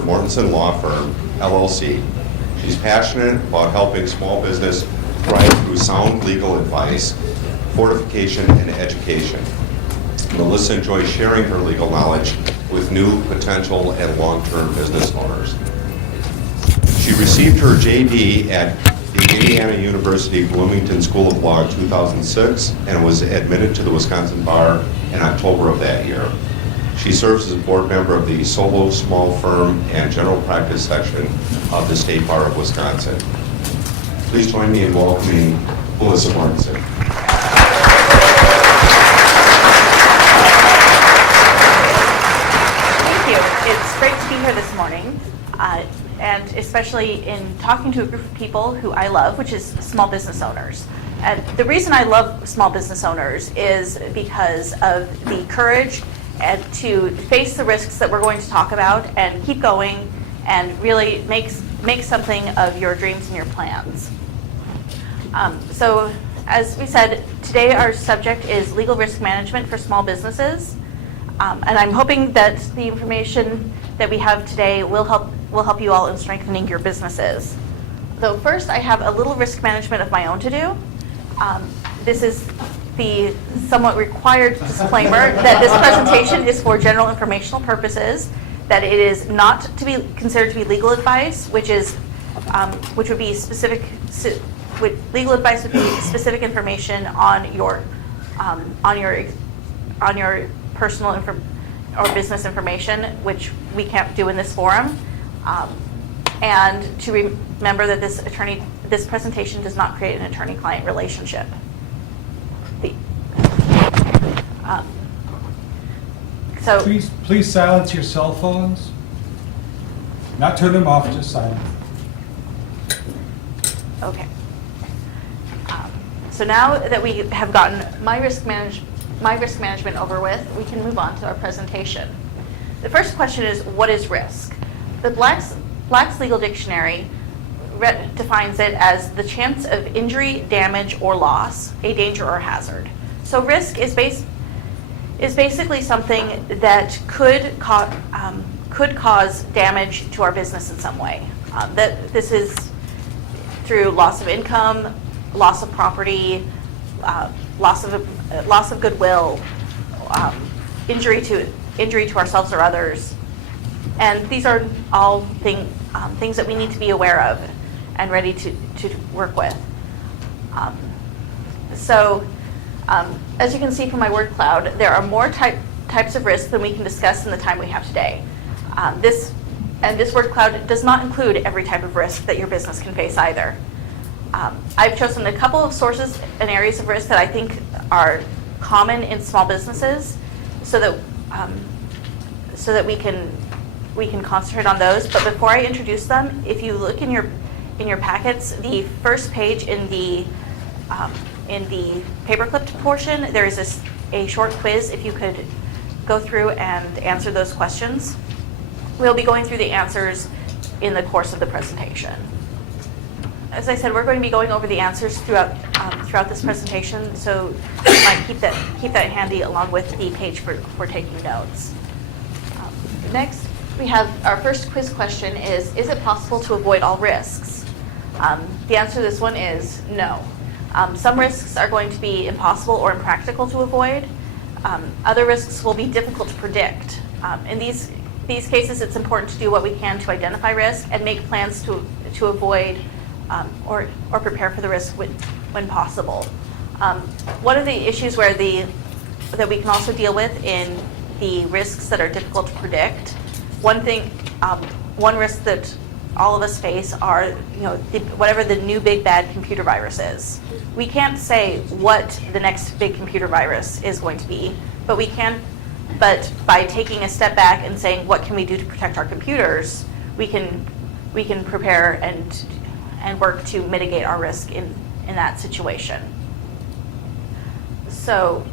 of Mortensen Law Firm, LLC. She's passionate about helping small business thrive through sound legal advice, fortification, and education. Melissa enjoys sharing her legal knowledge with new, potential, and long-term business owners. She received her JD at the Indiana University Bloomington School of Law in 2006 and was admitted to the Wisconsin Bar in October of that year. She serves as a board member of the Solo Small Firm and General Practice section of the State Bar of Wisconsin. Please join me in welcoming Melissa Mortensen. Thank you. It's great to be here this morning, and especially in talking to a group of people who I love, which is small business owners. And the reason I love small business owners is because of the courage and to face the risks that we're going to talk about and keep going and really make something of your dreams and your plans. So as we said, today our subject is legal risk management for small businesses. And I'm hoping that the information that we have today will help you all in strengthening your businesses. So first, I have a little risk management of my own to do. This is the somewhat required disclaimer that this presentation is for general informational purposes, that it is not to be considered to be legal advice, which would be specific. Legal advice would be specific information on your personal or business information, which we can't do in this forum. And to remember that this presentation does not create an attorney-client relationship. So please silence your cell phones. Not turn them off, just silence. Okay. So now that we have gotten my risk management over with, we can move on to our presentation. The first question is, what is risk? The Black's Legal Dictionary defines it as the chance of injury, damage, or loss, a danger or hazard. So risk is basically something that could cause damage to our business in some way. This is through loss of income, loss of property, loss of goodwill, injury to ourselves or others, and these are all things that we need to be aware of and ready to work with. As you can see from my word cloud, there are more types of risks than we can discuss in the time we have today. This word cloud does not include every type of risk that your business can face either. I've chosen a couple of sources and areas of risk that I think are common in small businesses, so that we can concentrate on those. But before I introduce them, if you look in your packets, the first page in the paperclip portion, there is a short quiz. If you could go through and answer those questions, we'll be going through the answers in the course of the presentation. As I said, we're going to be going over the answers throughout this presentation, so you might keep that handy along with the page for taking notes. Next, we have our first quiz question is it possible to avoid all risks? The answer to this one is no. Some risks are going to be impossible or impractical to avoid. Other risks will be difficult to predict. In these cases, it's important to do what we can to identify risk and make plans to avoid or prepare for the risk when possible. One of the issues that we can also deal with in the risks that are difficult to predict, one risk that all of us face are, whatever the new big bad computer virus is. We can't say what the next big computer virus is going to be, but by taking a step back and saying what can we do to protect our computers, we can prepare and work to mitigate our risk in that situation. So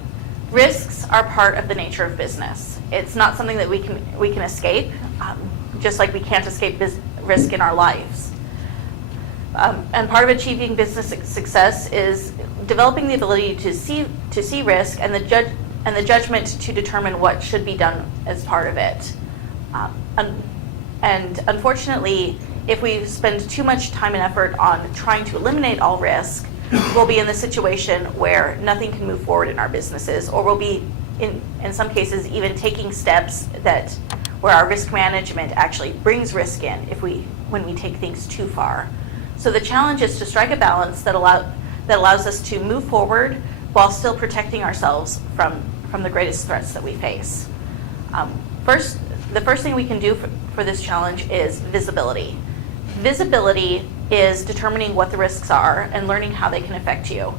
risks are part of the nature of business. It's not something that we can escape, just like we can't escape risk in our lives. And part of achieving business success is developing the ability to see risk and the judgment to determine what should be done as part of it. And unfortunately, if we spend too much time and effort on trying to eliminate all risk, we'll be in the situation where nothing can move forward in our businesses, or we'll be, in some cases, even taking steps that where our risk management actually brings risk in when we take things too far. So the challenge is to strike a balance that allows us to move forward while still protecting ourselves from the greatest threats that we face. The first thing we can do for this challenge is visibility. Visibility is determining what the risks are and learning how they can affect you.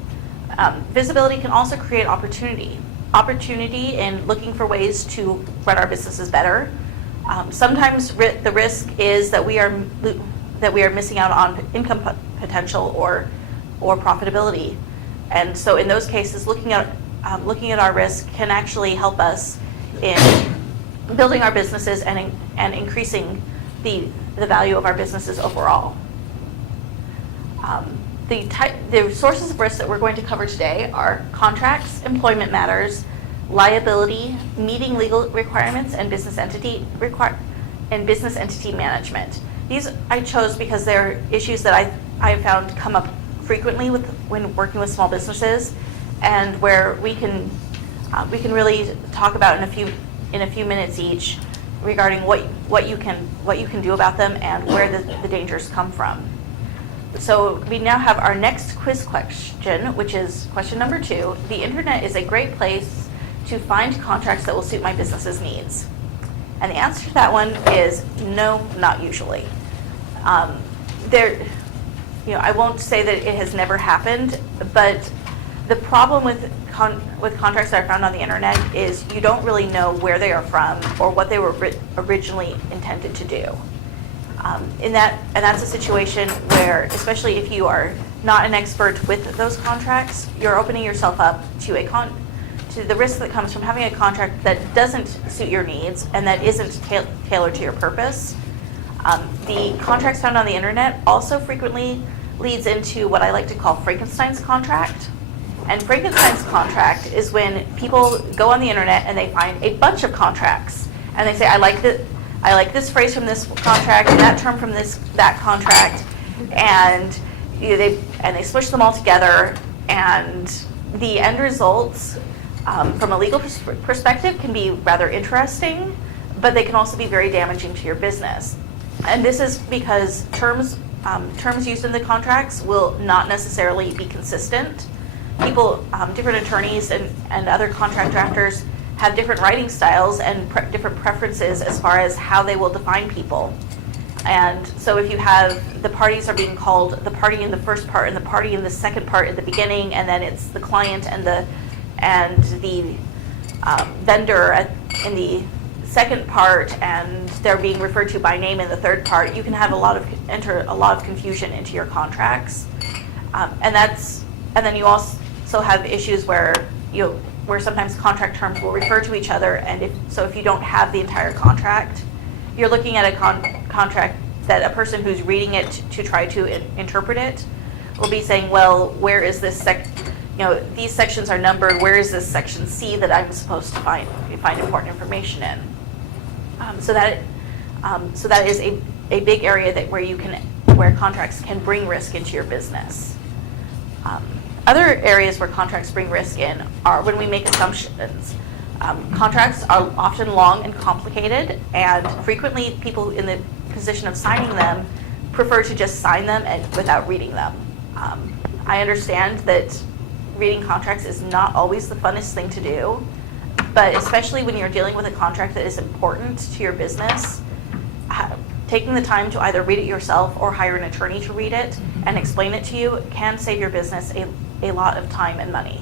Visibility can also create opportunity. Opportunity in looking for ways to run our businesses better. Sometimes the risk is that we are missing out on income potential or profitability, and so in those cases, looking at our risk can actually help us in building our businesses and increasing the value of our businesses overall. The sources of risk that we're going to cover today are contracts, employment matters, liability, meeting legal requirements, and business entity management. These I chose because they're issues that I have found come up frequently when working with small businesses, and where we can really talk about in a few minutes each regarding what you can do about them and where the dangers come from. So we now have our next quiz question, which is question number 2. The internet is a great place to find contracts that will suit my business's needs. And the answer to that one is no, not usually. I won't say that it has never happened, but the problem with contracts that are found on the internet is you don't really know where they are from or what they were originally intended to do. And that's a situation where, especially if you are not an expert with those contracts, you're opening yourself up to the risk that comes from having a contract that doesn't suit your needs and that isn't tailored to your purpose. The contracts found on the internet also frequently leads into what I like to call Frankenstein's contract. And Frankenstein's contract is when people go on the internet and they find a bunch of contracts and they say, I like this phrase from this contract, that term from that contract, and they smush them all together, and the end results from a legal perspective can be rather interesting, but they can also be very damaging to your business. And this is because terms used in the contracts will not necessarily be consistent. Different attorneys and other contract drafters have different writing styles and different preferences as far as how they will define people. And so if you have the parties are being called the party in the first part and the party in the second part at the beginning, and then it's the client and the vendor in the second part, and they're being referred to by name in the third part, you can have enter a lot of confusion into your contracts. And then you also have issues where sometimes contract terms will refer to each other, and if you don't have the entire contract, you're looking at a contract that a person who's reading it to try to interpret it will be saying, well, where is this these sections are numbered, where is this section C that I'm supposed to find important information in? So that is a big area where contracts can bring risk into your business. Other areas where contracts bring risk in are when we make assumptions. Contracts are often long and complicated, and frequently people in the position of signing them prefer to just sign them without reading them. I understand that reading contracts is not always the funnest thing to do, but especially when you're dealing with a contract that is important to your business, taking the time to either read it yourself or hire an attorney to read it and explain it to you can save your business a lot of time and money.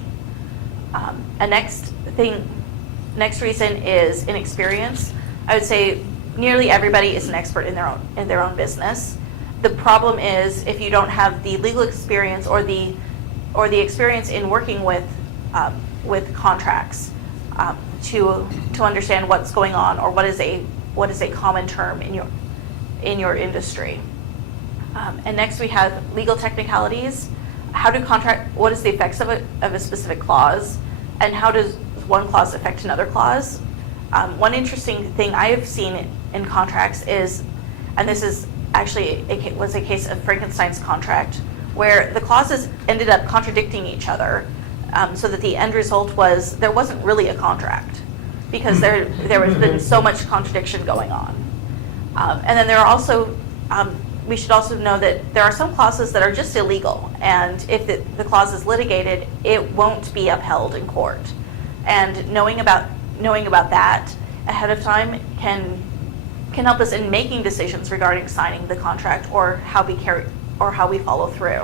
Next reason is inexperience. I would say nearly everybody is an expert in their own business. The problem is if you don't have the legal experience or the experience in working with contracts to understand what's going on or what is a common term in your industry. And next we have legal technicalities. What is the effects of a specific clause, and how does one clause affect another clause? One interesting thing I have seen in contracts is and this is actually was a case of Frankenstein's contract, where the clauses ended up contradicting each other, so that the end result was there wasn't really a contract, because there has been so much contradiction going on. And then there are also, we should also know that there are some clauses that are just illegal, and if the clause is litigated, it won't be upheld in court. And knowing about that ahead of time can help us in making decisions regarding signing the contract or how we follow through.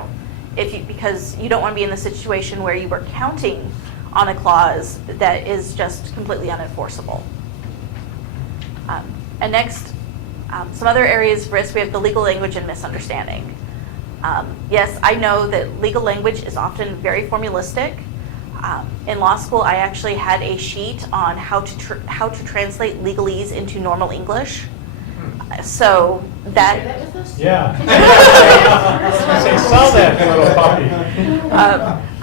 Because you don't want to be in the situation where you were counting on a clause that is just completely unenforceable. And next, some other areas of risk, we have the legal language and misunderstanding. Yes, I know that legal language is often very formulistic. In law school, I actually had a sheet on how to translate legalese into normal English. So that. Yeah. Say, sell that little puppy.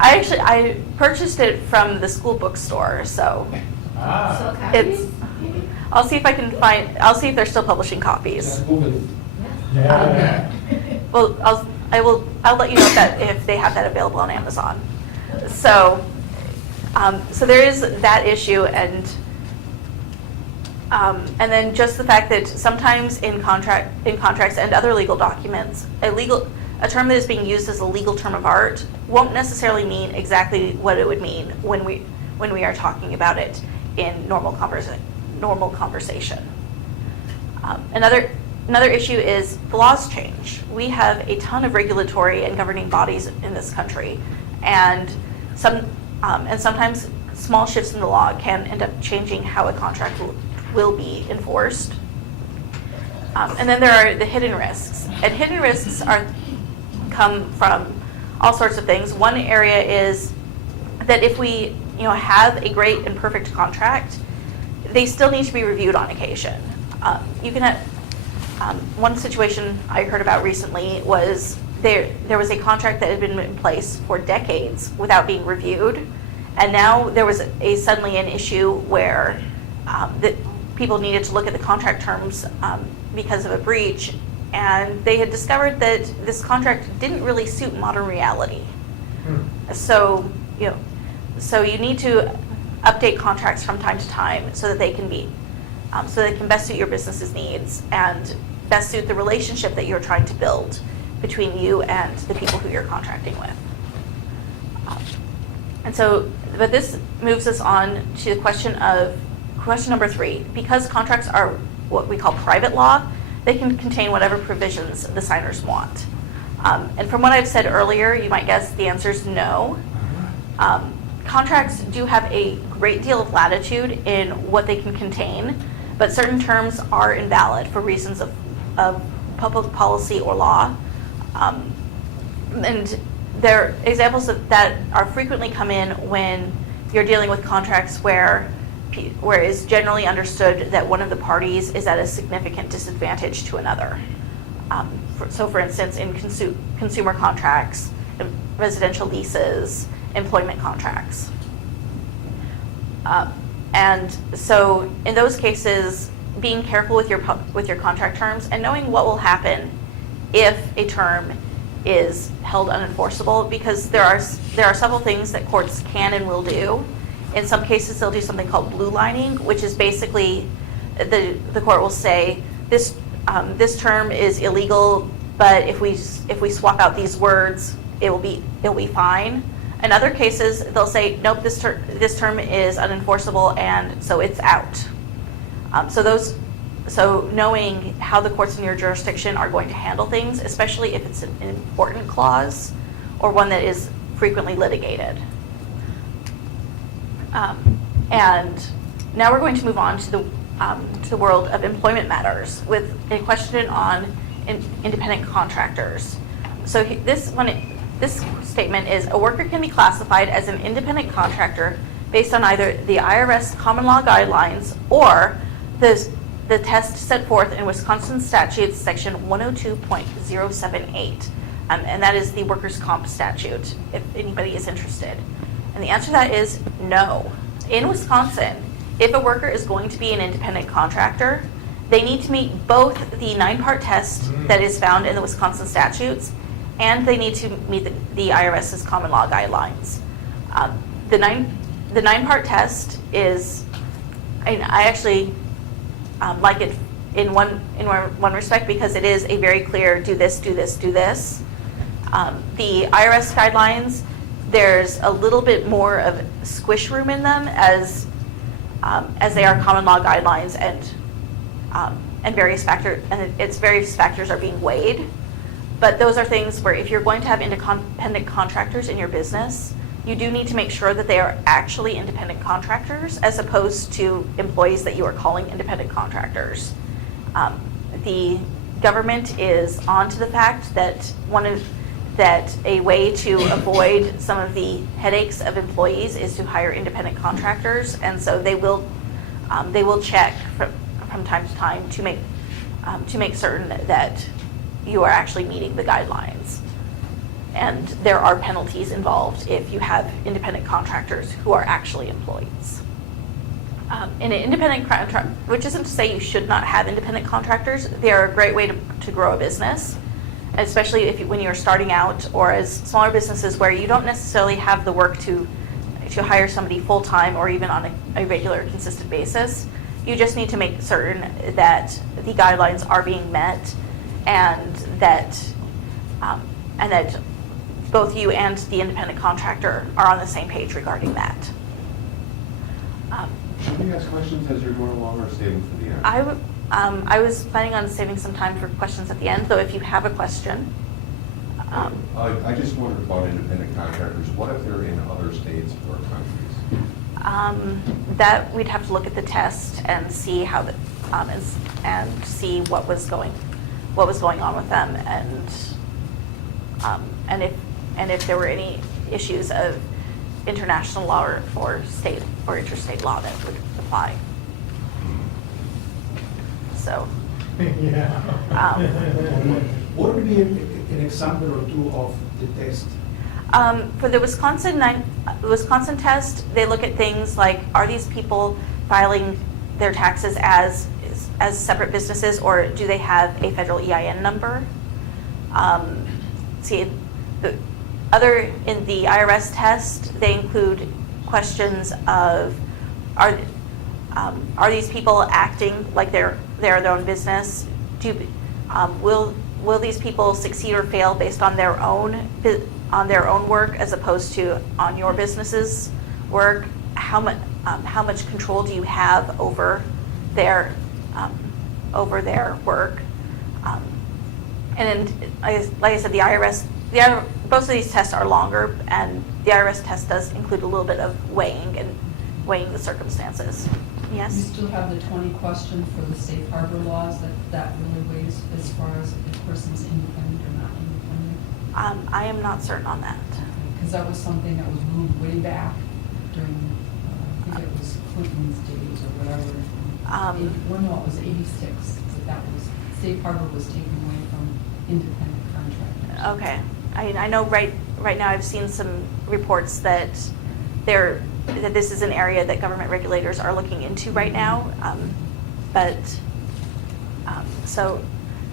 I purchased it from the school bookstore, so it's. I'll see if I can find. I'll see if they're still publishing copies. Yeah. Well, I'll let you know if they have that available on Amazon. So there is that issue, and then just the fact that sometimes in contracts and other legal documents, a term that is being used as a legal term of art won't necessarily mean exactly what it would mean when we are talking about it in normal conversation. Another issue is the laws change. We have a ton of regulatory and governing bodies in this country, and sometimes small shifts in the law can end up changing how a contract will be enforced. And then there are the hidden risks, and hidden risks come from all sorts of things. One area is that if we have a great and perfect contract, they still need to be reviewed on occasion. You can have one situation I heard about recently was there was a contract that had been in place for decades without being reviewed, and now there was suddenly an issue where that people needed to look at the contract terms because of a breach, and they had discovered that this contract didn't really suit modern reality. So you need to update contracts from time to time so that they can best suit your business's needs and best suit the relationship that you're trying to build between you and the people who you're contracting with. But this moves us on to the question number 3. Because contracts are what we call private law, they can contain whatever provisions the signers want. And from what I've said earlier, you might guess the answer is no. Contracts do have a great deal of latitude in what they can contain, but certain terms are invalid for reasons of public policy or law. And there are examples that are frequently come in when you're dealing with contracts where it's generally understood that one of the parties is at a significant disadvantage to another. So for instance, in consumer contracts, residential leases, employment contracts. And so in those cases, being careful with your contract terms and knowing what will happen if a term is held unenforceable, because there are several things that courts can and will do. In some cases, they'll do something called blue lining, which is basically the court will say this term is illegal, but if we swap out these words, it will be fine. In other cases, they'll say nope, this term is unenforceable, and so it's out. So knowing how the courts in your jurisdiction are going to handle things, especially if it's an important clause or one that is frequently litigated. And now we're going to move on to the world of employment matters with a question on independent contractors. So this statement is: a worker can be classified as an independent contractor based on either the IRS common law guidelines or the test set forth in Wisconsin statutes section 102.078, and that is the workers' comp statute, if anybody is interested. And the answer to that is no. In Wisconsin, if a worker is going to be an independent contractor, They need to meet both the 9-part test that is found in the Wisconsin statutes, and they need to meet the IRS's common law guidelines. The 9-part test is, I actually like it in one respect because it is a very clear do this, do this, do this. The IRS guidelines, there's a little bit more of squish room in them as they are common law guidelines and various factors are being weighed. But those are things where if you're going to have independent contractors in your business, you do need to make sure that they are actually independent contractors as opposed to employees that you are calling independent contractors. The government is on to the fact that a way to avoid some of the headaches of employees is to hire independent contractors, and so they will check from time to time to make certain that you are actually meeting the guidelines. And there are penalties involved if you have independent contractors who are actually employees. In an independent contract, which isn't to say you should not have independent contractors, they are a great way to grow a business, especially when you're starting out or as smaller businesses where you don't necessarily have the work to hire somebody full-time or even on a regular, consistent basis. You just need to make certain that the guidelines are being met and that both you and the independent contractor are on the same page regarding that. Should we ask questions as you're going along or save them for the end? I was planning on saving some time for questions at the end, though if you have a question. I just wondered about independent contractors. What if they're in other states or countries? That we'd have to look at the test and see how and see what was going on with them, and if there were any issues of international law or state or interstate law that would apply. So. Yeah. What would be an example or two of the test? For the Wisconsin test, they look at things like, are these people filing their taxes as separate businesses, or do they have a federal EIN number? In the IRS test, they include questions of, are these people acting like they're their own business? Will these people succeed or fail based on their own work as opposed to on your business's work? How much control do you have over their work? And then, like I said, both of these tests are longer, and the IRS test does include a little bit of weighing the circumstances. Yes? You still have the 20 question for the safe harbor laws that really weighs as far as if a person's independent or not independent? I am not certain on that. Because that was something that was moved way back during, I think it was Clinton's days or whatever. It was 86, that was, safe harbor was taken away from independent contractors. Okay. I know right now I've seen some reports that this is an area that government regulators are looking into right now, but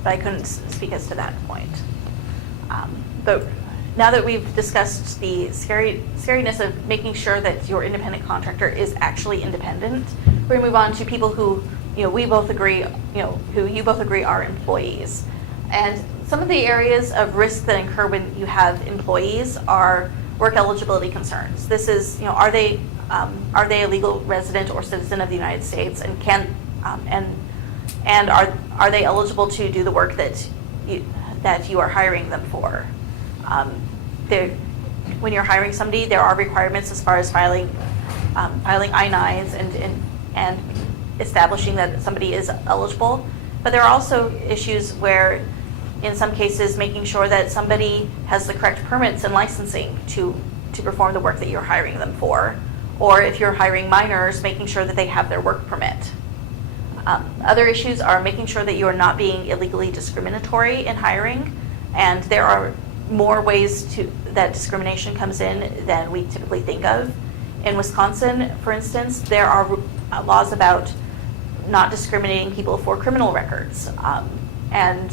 I couldn't speak as to that point. But now that we've discussed the scariness of making sure that your independent contractor is actually independent, we're going to move on to people who you both agree are employees. And some of the areas of risk that incur when you have employees are work eligibility concerns. This is, are they a legal resident or citizen of the United States, and are they eligible to do the work that you are hiring them for? When you're hiring somebody, there are requirements as far as filing I-9s and establishing that somebody is eligible. But there are also issues where, in some cases, making sure that somebody has the correct permits and licensing to perform the work that you're hiring them for. Or if you're hiring minors, making sure that they have their work permit. Other issues are making sure that you are not being illegally discriminatory in hiring, and there are more ways that discrimination comes in than we typically think of. In Wisconsin, for instance, there are laws about not discriminating people for criminal records. And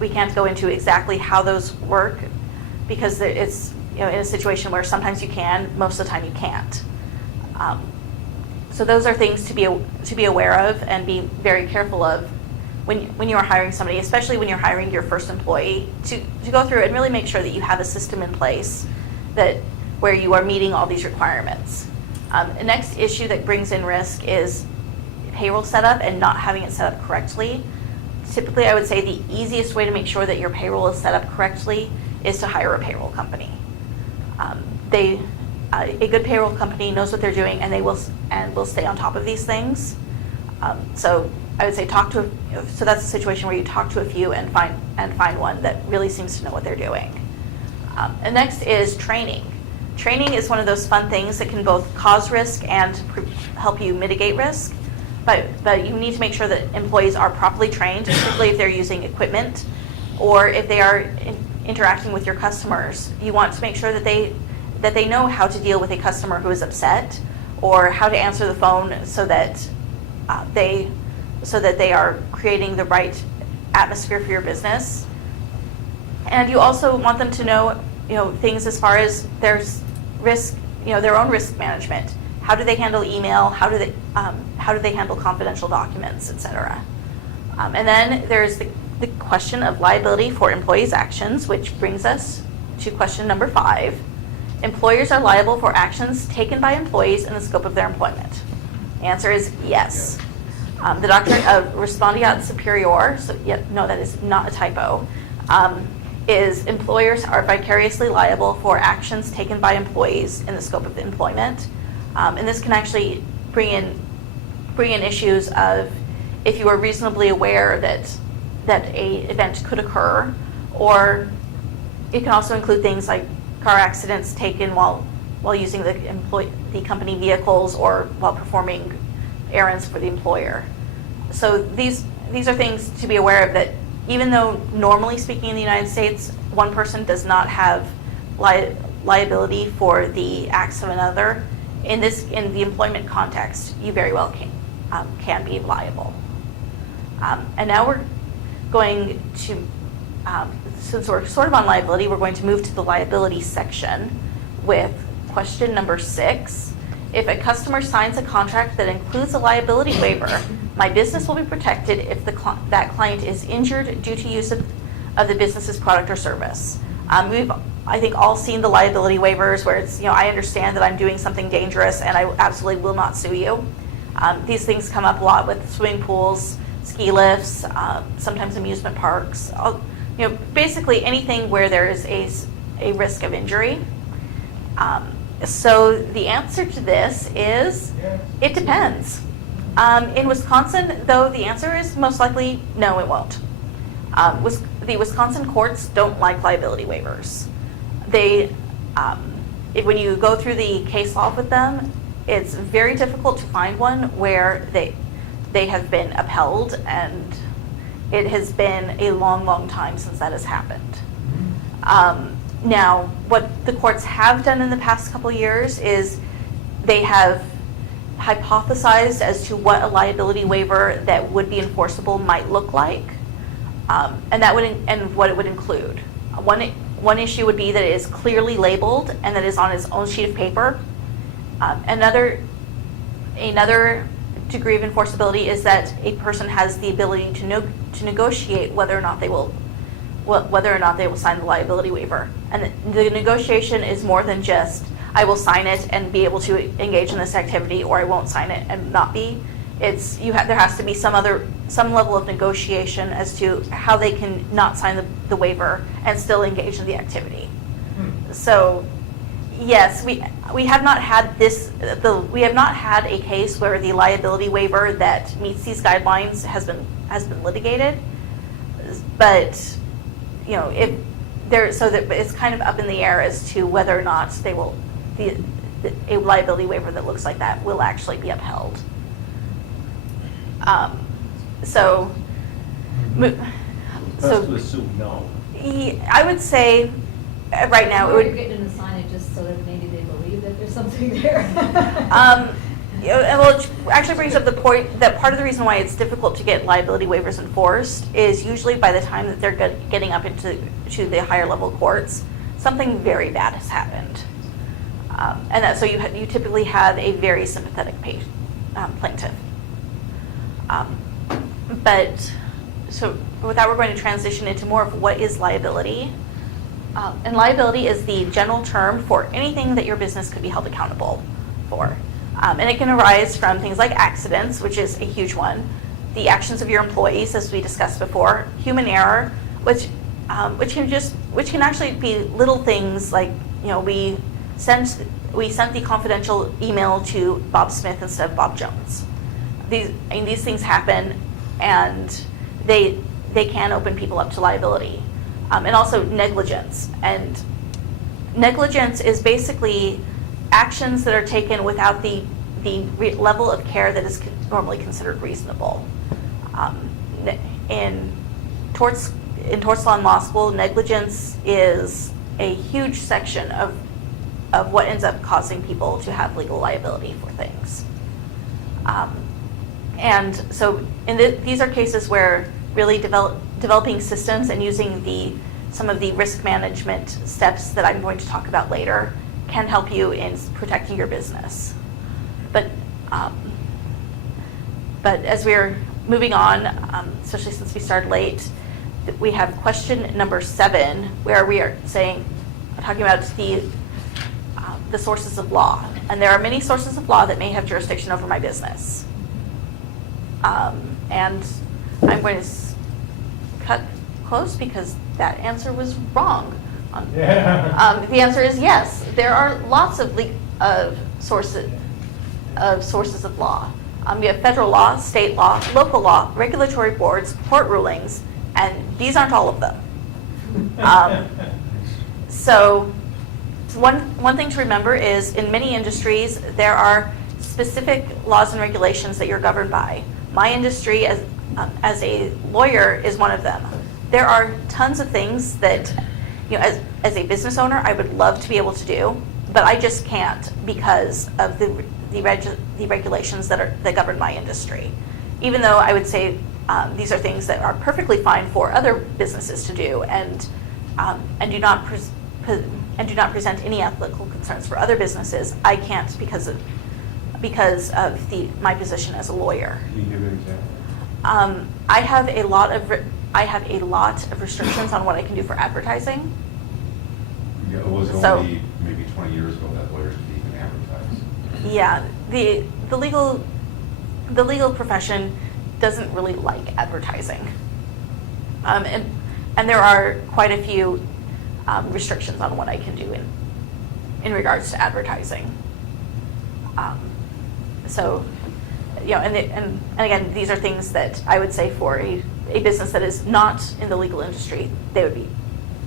we can't go into exactly how those work because it's in a situation where sometimes you can, most of the time you can't. So those are things to be aware of and be very careful of when you are hiring somebody, especially when you're hiring your first employee, to go through and really make sure that you have a system in place where you are meeting all these requirements. The next issue that brings in risk is payroll setup and not having it set up correctly. Typically, I would say the easiest way to make sure that your payroll is set up correctly is to hire a payroll company. A good payroll company knows what they're doing, and will stay on top of these things. So I would say so that's a situation where you talk to a few and find one that really seems to know what they're doing. And next is training. Training is one of those fun things that can both cause risk and help you mitigate risk. But you need to make sure that employees are properly trained, particularly if they're using equipment or if they are interacting with your customers. You want to make sure that they know how to deal with a customer who is upset, or how to answer the phone so that they are creating the right atmosphere for your business. And you also want them to know, things as far as there's risk, their own risk management. How do they handle email? How do they handle confidential documents, etc. And then there's the question of liability for employees' actions, which brings us to question number 5. Employers are liable for actions taken by employees in the scope of their employment. The answer is yes. The doctrine of respondeat superior, no, that is not a typo, is employers are vicariously liable for actions taken by employees in the scope of the employment. And this can actually bring in issues of if you are reasonably aware that a event could occur, or it can also include things like car accidents taken while using the company vehicles or while performing errands for the employer. So these are things to be aware of, that even though normally speaking in the United States, one person does not have liability for the acts of another, in the employment context, you very well can be liable. And now we're going to, since we're sort of on liability, we're going to move to the liability section with question number 6. If a customer signs a contract that includes a liability waiver, my business will be protected if that client is injured due to use of the business's product or service. We've, I think, all seen the liability waivers where it's, I understand that I'm doing something dangerous and I absolutely will not sue you. These things come up a lot with swimming pools, ski lifts, sometimes amusement parks, basically anything where there is a risk of injury. So the answer to this is, it depends. In Wisconsin, though, the answer is most likely no, it won't. The Wisconsin courts don't like liability waivers. When you go through the case law with them, it's very difficult to find one where they have been upheld, and it has been a long, long time since that has happened. Now, what the courts have done in the past couple years is they have hypothesized as to what a liability waiver that would be enforceable might look like, and what it would include. One issue would be that it is clearly labeled and that it is on its own sheet of paper. Another degree of enforceability is that a person has the ability to negotiate whether or not they will sign the liability waiver. And the negotiation is more than just, I will sign it and be able to engage in this activity, or I won't sign it and not be. There has to be some level of negotiation as to how they can not sign the waiver and still engage in the activity. So, yes, we have not had we have not had a case where the liability waiver that meets these guidelines has been litigated, but it's kind of up in the air as to whether or not a liability waiver that looks like that will actually be upheld. Best to assume no. I would say right now it Or would. you're getting them to sign it just so that maybe they believe that there's something there. Well, it actually brings up the point that part of the reason why it's difficult to get liability waivers enforced is usually by the time that they're getting up into the higher level courts, something very bad has happened. And that, so you typically have a very sympathetic plaintiff. But so with that, we're going to transition into more of what is liability. And liability is the general term for anything that your business could be held accountable for. And it can arise from things like accidents, which is a huge one, the actions of your employees, as we discussed before, human error, which can actually be little things like, we sent the confidential email to Bob Smith instead of Bob Jones. These things happen, and they can open people up to liability. And also negligence. And negligence is basically actions that are taken without the level of care that is normally considered reasonable. In torts law and law school, negligence is a huge section of what ends up causing people to have legal liability for things. And so these are cases where really developing systems and using some of the risk management steps that I'm going to talk about later can help you in protecting your business. But as we're moving on, especially since we started late, we have question number 7, where we are talking about the sources of law. And there are many sources of law that may have jurisdiction over my business. And I'm going to cut close because that answer was wrong. The answer is yes. There are lots of sources of law. We have federal law, state law, local law, regulatory boards, court rulings, and these aren't all of them. So one thing to remember is in many industries there are specific laws and regulations that you're governed by. My industry as a lawyer is one of them. There are tons of things that, as a business owner, I would love to be able to do, but I just can't because of the regulations that govern my industry. Even though I would say these are things that are perfectly fine for other businesses to do, and do not present any ethical concerns for other businesses, I can't because of my position as a lawyer. Can you give an example? I have a lot of restrictions on what I can do for advertising. Yeah, it was So- only maybe 20 years ago that lawyers could even advertise. Yeah, the legal profession doesn't really like advertising, and there are quite a few restrictions on what I can do in regards to advertising. So, and again, these are things that I would say for a business that is not in the legal industry, they would be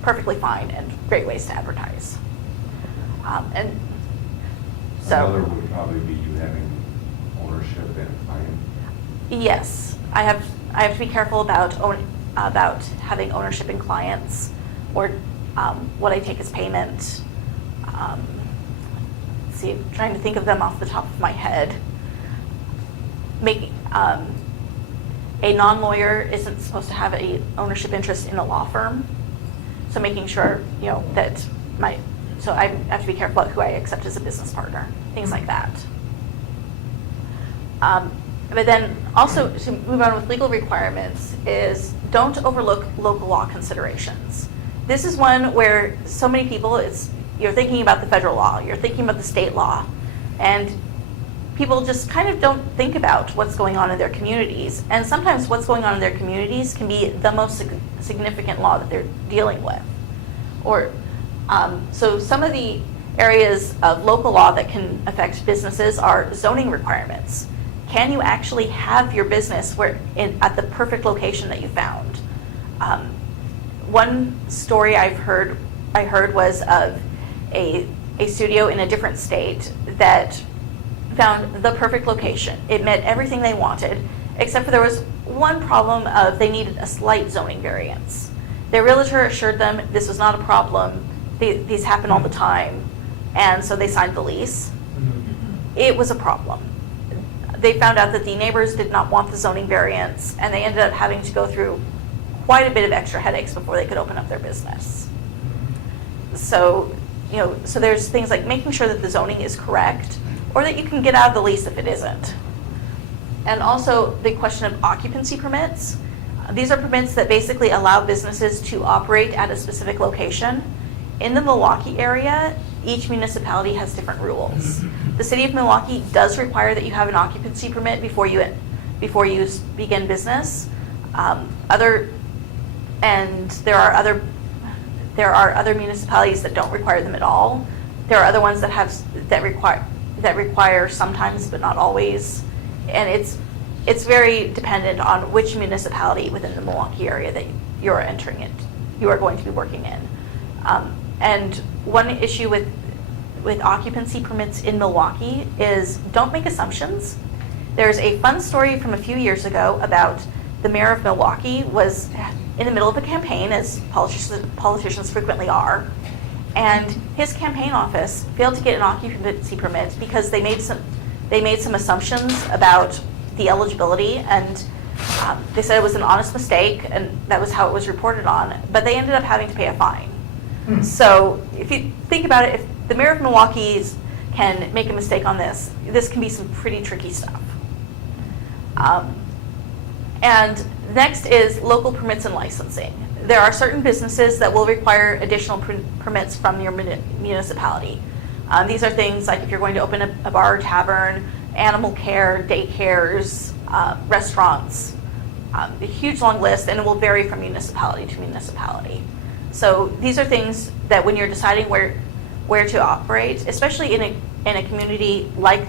perfectly fine and great ways to advertise. And so, Another would probably be you having ownership in a client. yes, I have to be careful about having ownership in clients, or what I take as payment. Let's see, I'm trying to think of them off the top of my head. A non-lawyer isn't supposed to have a ownership interest in a law firm, so making sure that so I have to be careful about who I accept as a business partner, things like that. But then also to move on with legal requirements is don't overlook local law considerations. This is one where so many people, you're thinking about the federal law, you're thinking about the state law, and people just kind of don't think about what's going on in their communities. And sometimes what's going on in their communities can be the most significant law that they're dealing with. So some of the areas of local law that can affect businesses are zoning requirements. Can you actually have your business at the perfect location that you found? One story I heard was of a studio in a different state that found the perfect location. It met everything they wanted, except for there was one problem of they needed a slight zoning variance. Their realtor assured them this was not a problem. These happen all the time, and so they signed the lease. It was a problem. they found out that the neighbors did not want the zoning variance, and they ended up having to go through quite a bit of extra headaches before they could open up their business. So, so there's things like making sure that the zoning is correct, or that you can get out of the lease if it isn't. And also the question of occupancy permits. These are permits that basically allow businesses to operate at a specific location. In the Milwaukee area, each municipality has different rules. The city of Milwaukee does require that you have an occupancy permit before you begin business. There are other municipalities that don't require them at all. There are other ones that require sometimes, but not always. And it's very dependent on which municipality within the Milwaukee area that you are going to be working in. And one issue with occupancy permits in Milwaukee is don't make assumptions. There's a fun story from a few years ago about the mayor of Milwaukee was in the middle of a campaign, as politicians frequently are, and his campaign office failed to get an occupancy permit because they made some assumptions about the eligibility, and they said it was an honest mistake, and that was how it was reported on, but they ended up having to pay a fine. So if you think about it, if the mayor of Milwaukee can make a mistake on this can be some pretty tricky stuff. And next is local permits and licensing. There are certain businesses that will require additional permits from your municipality. These are things like if you're going to open a bar or tavern, animal care, daycares, restaurants, a huge long list, and it will vary from municipality to municipality. So these are things that when you're deciding where to operate, especially in a community like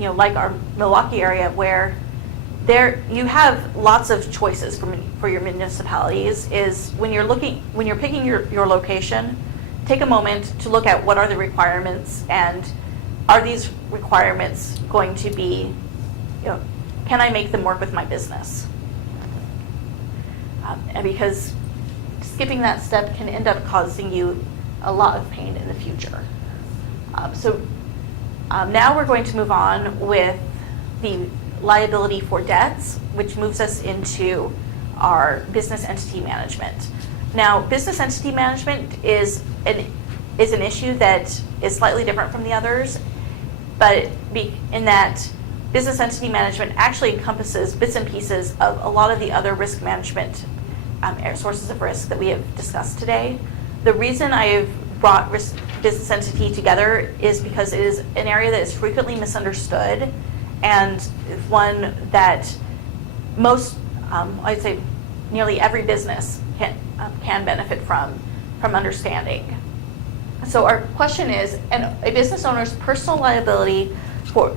our Milwaukee area, where you have lots of choices for your municipalities, is when you're picking your location, take a moment to look at what are the requirements, and are these requirements going to be, can I make them work with my business? And because skipping that step can end up causing you a lot of pain in the future. Now we're going to move on with the liability for debts, which moves us into our business entity management. Now, business entity management is an issue that is slightly different from the others, but in that business entity management actually encompasses bits and pieces of a lot of the other risk management sources of risk that we have discussed today. The reason I've brought business entity together is because it is an area that is frequently misunderstood, and one that I'd say nearly every business can benefit from understanding. So our question is, a business owner's personal liability for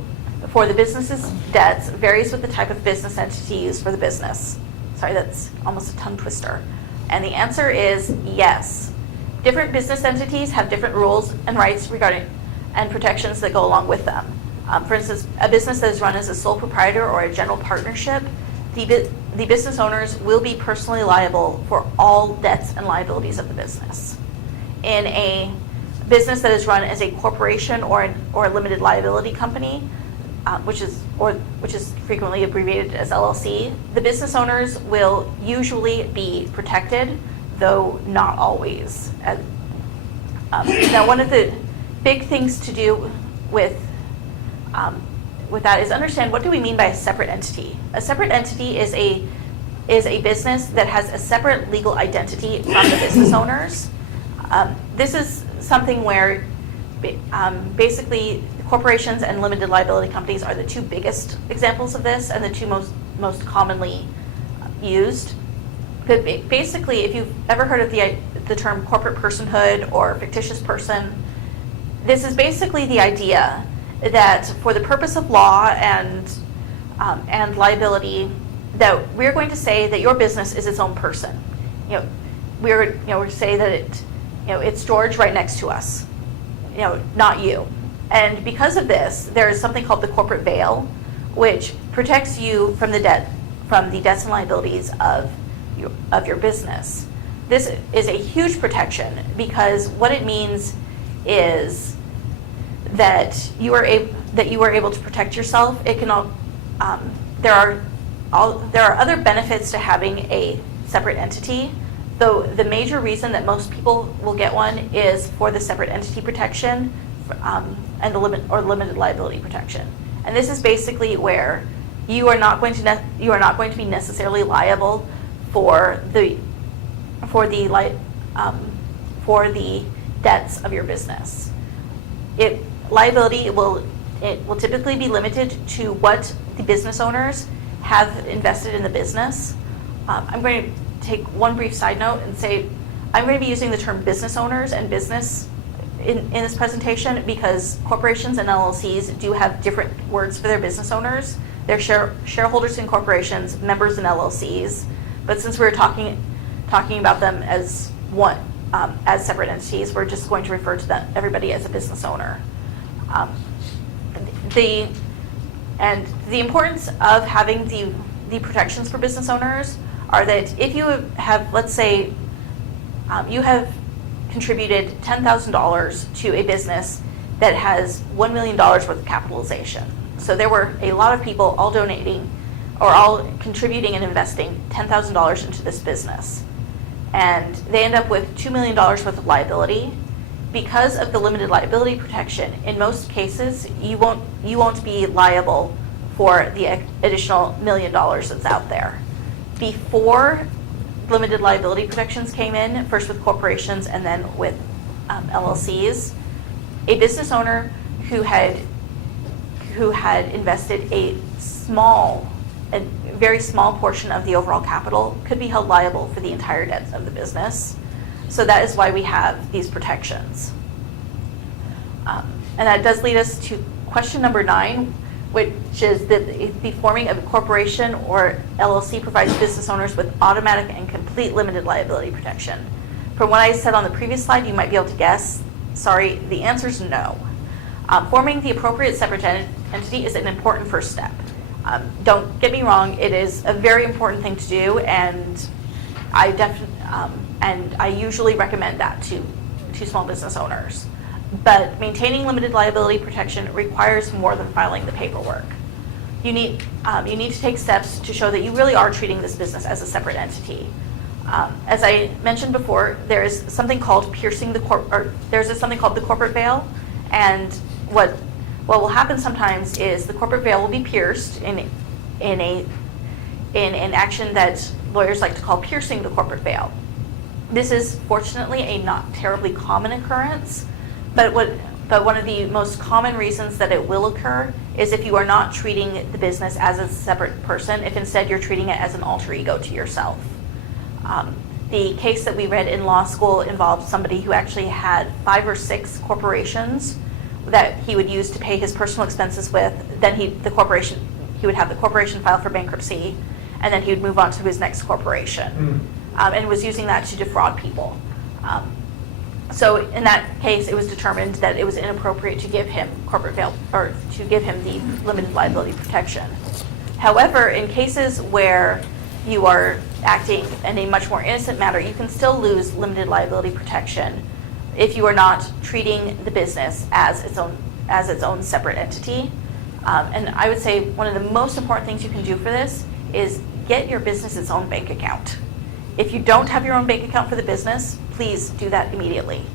the business's debts varies with the type of business entity used for the business. Sorry, that's almost a tongue twister. And the answer is yes. Different business entities have different rules and rights regarding and protections that go along with them. For instance, a business that is run as a sole proprietor or a general partnership, the business owners will be personally liable for all debts and liabilities of the business. In a business that is run as a corporation or a limited liability company, which is frequently abbreviated as LLC, the business owners will usually be protected, though not always. Now, one of the big things to do with that is understand, what do we mean by a separate entity? A separate entity is a business that has a separate legal identity from the business owners. This is something where basically corporations and limited liability companies are the two biggest examples of this and the two most commonly used. But basically, if you've ever heard of the term corporate personhood or fictitious person, this is basically the idea that for the purpose of law and liability, that we're going to say that your business is its own person. We're say that it's George right next to us, not you. And because of this, there is something called the corporate veil, which protects you from the debts and liabilities of your business. This is a huge protection because what it means is that you are able to protect yourself. It there are other benefits to having a separate entity, though the major reason that most people will get one is for the separate entity protection and the limited liability protection. And this is basically where you are not going to be necessarily liable for the debts of your business. Liability will typically be limited to what the business owners have invested in the business. I'm going to take one brief side note and say I'm going to be using the term business owners and business in this presentation because corporations and LLCs do have different words for their business owners. They're shareholders in corporations, members in LLCs, but since we're talking about them as one, as separate entities, we're just going to refer to everybody as a business owner. The importance of having the protections for business owners are that if you have, let's say, you have contributed $10,000 to a business that has $1 million worth of capitalization. So there were a lot of people all donating or all contributing and investing $10,000 into this business. And they end up with $2 million worth of liability. Because of the limited liability protection, in most cases, you won't be liable for the additional $1 million that's out there. Before limited liability protections came in, first with corporations and then with LLCs, a business owner who had invested a very small portion of the overall capital could be held liable for the entire debts of the business. So that is why we have these protections. And that does lead us to question number 9, which is that the forming of a corporation or LLC provides business owners with automatic and complete limited liability protection. From what I said on the previous slide, you might be able to guess. Sorry, the answer is no. Forming the appropriate separate entity is an important first step. Don't get me wrong, it is a very important thing to do, and I usually recommend that to small business owners. But maintaining limited liability protection requires more than filing the paperwork. You need to take steps to show that you really are treating this business as a separate entity. As I mentioned before, there is something called something called the corporate veil, and what will happen sometimes is the corporate veil will be pierced in an action that lawyers like to call piercing the corporate veil. This is fortunately a not terribly common occurrence, but one of the most common reasons that it will occur is if you are not treating the business as a separate person, if instead you're treating it as an alter ego to yourself. The case that we read in law school involved somebody who actually had 5 or 6 corporations that he would use to pay his personal expenses with. Then he would have the corporation file for bankruptcy, and then he would move on to his next corporation, and was using that to defraud people. So in that case, it was determined that it was inappropriate to give him corporate veil, or to give him the limited liability protection. However, in cases where you are acting in a much more innocent manner, you can still lose limited liability protection if you are not treating the business as its own separate entity. And I would say one of the most important things you can do for this is get your business its own bank account. If you don't have your own bank account for the business, please do that immediately.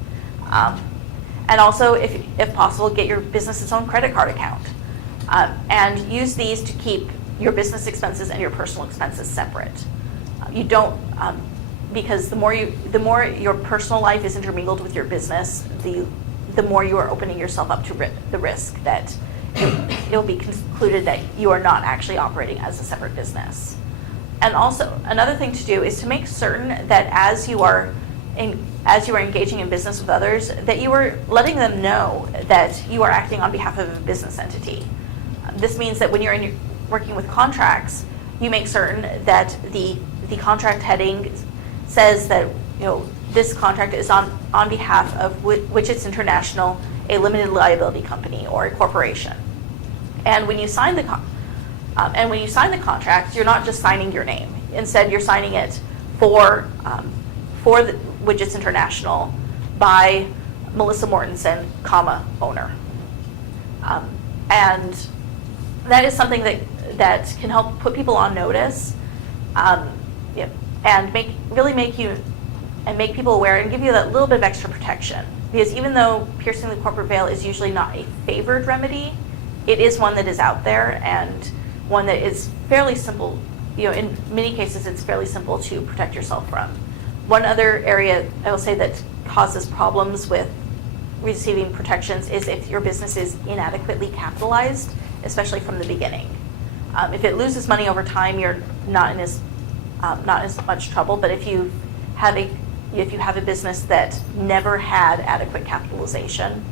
And also, if possible, get your business its own credit card account. And use these to keep your business expenses and your personal expenses separate. You don't, because the more your personal life is intermingled with your business, the more you are opening yourself up to the risk that it'll be concluded that you are not actually operating as a separate business. And also, another thing to do is to make certain that as you are engaging in business with others, that you are letting them know that you are acting on behalf of a business entity. This means that when you're working with contracts, you make certain that the contract heading says that this contract is on behalf of Widgets International, a limited liability company or a corporation. And when you sign the contract, you're not just signing your name. Instead, you're signing it for the Widgets International by Melissa Mortensen, owner. And that is something that can help put people on notice, and make people aware and give you that little bit of extra protection. Because even though piercing the corporate veil is usually not a favored remedy, it is one that is out there and one that is fairly simple. In many cases, it's fairly simple to protect yourself from. One other area I will say that causes problems with receiving protections is if your business is inadequately capitalized, especially from the beginning. If it loses money over time, you're not in as much trouble. But if you have a business that never had adequate capitalization,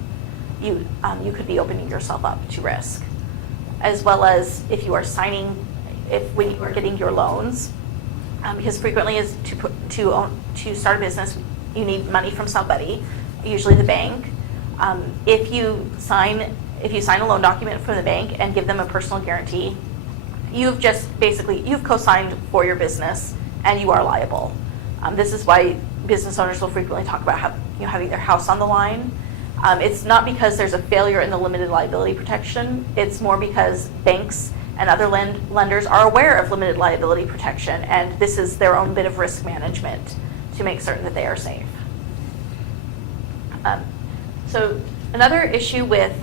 you could be opening yourself up to risk. As well as if you are when you are getting your loans, because frequently to start a business, you need money from somebody, usually the bank. If you sign a loan document from the bank and give them a personal guarantee, you've co-signed for your business and you are liable. This is why business owners will frequently talk about having their house on the line. It's not because there's a failure in the limited liability protection. It's more because banks and other lenders are aware of limited liability protection, and this is their own bit of risk management to make certain that they are safe. So another issue with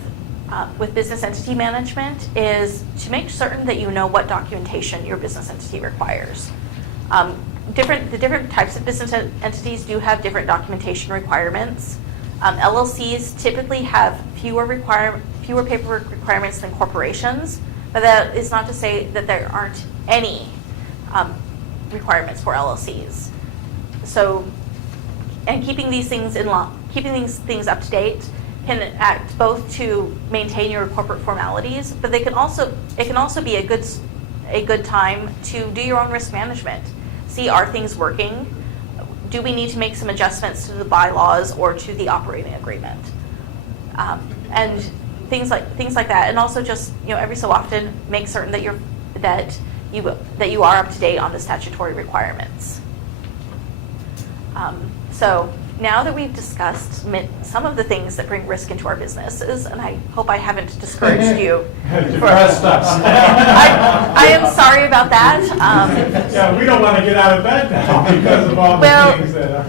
business entity management is to make certain that you know what documentation your business entity requires. The different types of business entities do have different documentation requirements. LLCs typically have fewer paperwork requirements than corporations, but that is not to say that there aren't any requirements for LLCs. So, and keeping these things up to date can act both to maintain your corporate formalities, but it can also be a good time to do your own risk management. See, are things working? Do we need to make some adjustments to the bylaws or to the operating agreement? And things like that. And also just every so often make certain that you are up to date on the statutory requirements. So now that we've discussed some of the things that bring risk into our businesses, and I hope I haven't discouraged you. Depressed us. I am sorry about that. Yeah, we don't want to get out of bed now because of all the things that are.